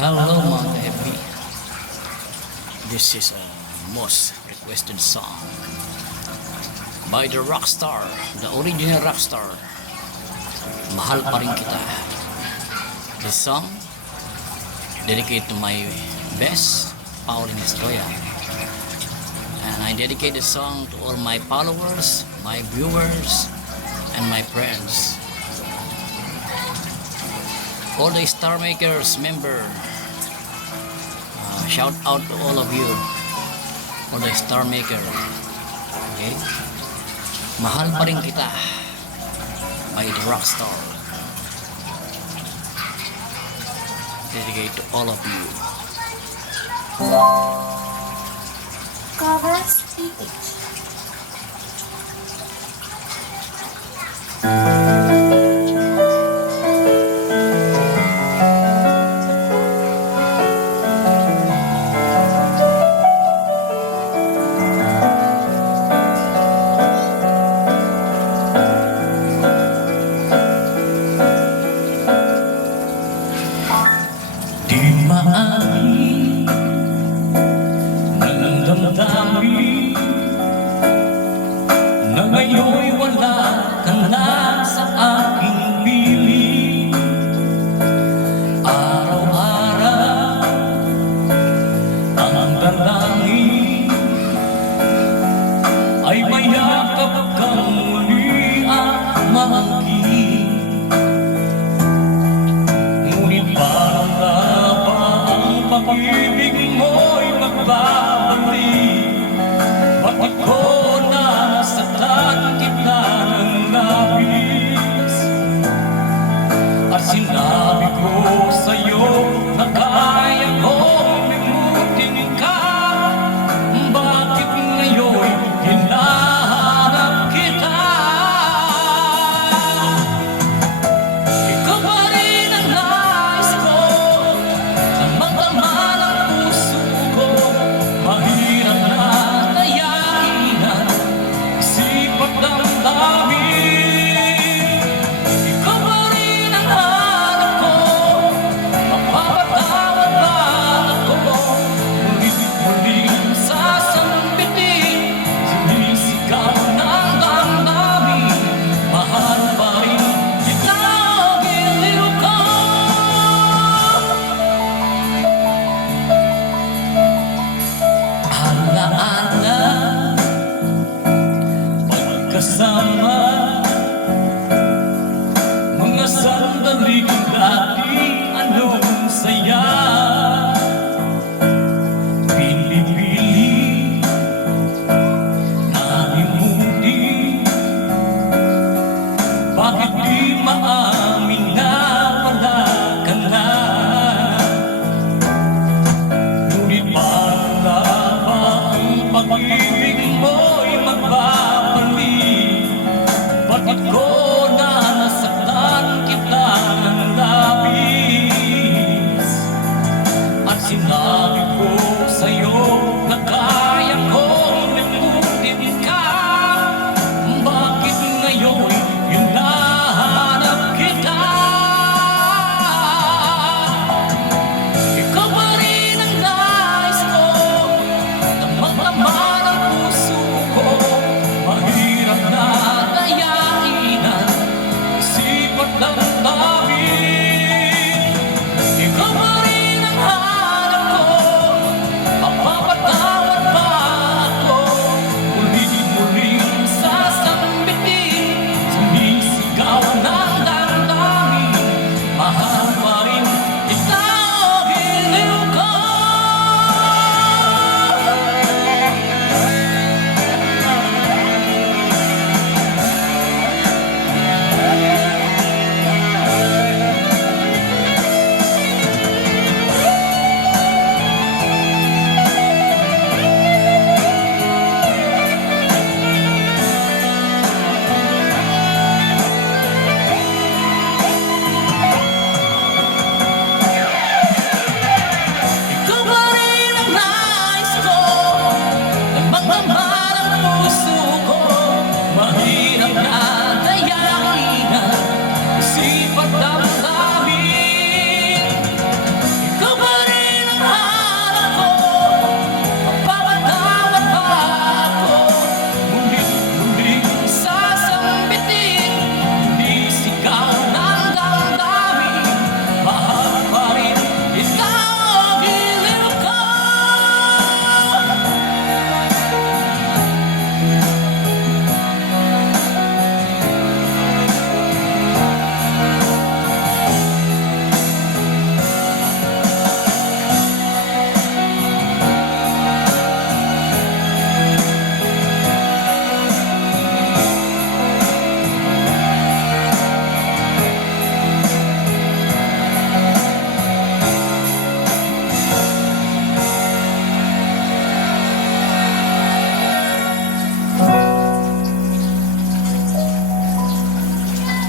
Hello mga FB. This is a most requested song by the rockstar, the original rockstar. Mahal pa rin kita. This song dedicated to my best, Pauline Estrella. And I dedicate this song to all my followers, my viewers, and my friends. All the Star Makers member, shout out to all of you, all the Star Maker. Okay, mahal pa rin kita by the Rockstar. Dedicate to all of you. Covers PH. Di maaaring nalandamdamin na ngayon'y wala ka na sa aking piling. Araw-araw ang dalangin ay mayakap kang muli at maangkin. Ngunit parang pag-ibig mo'y magbabalik. Bakit ko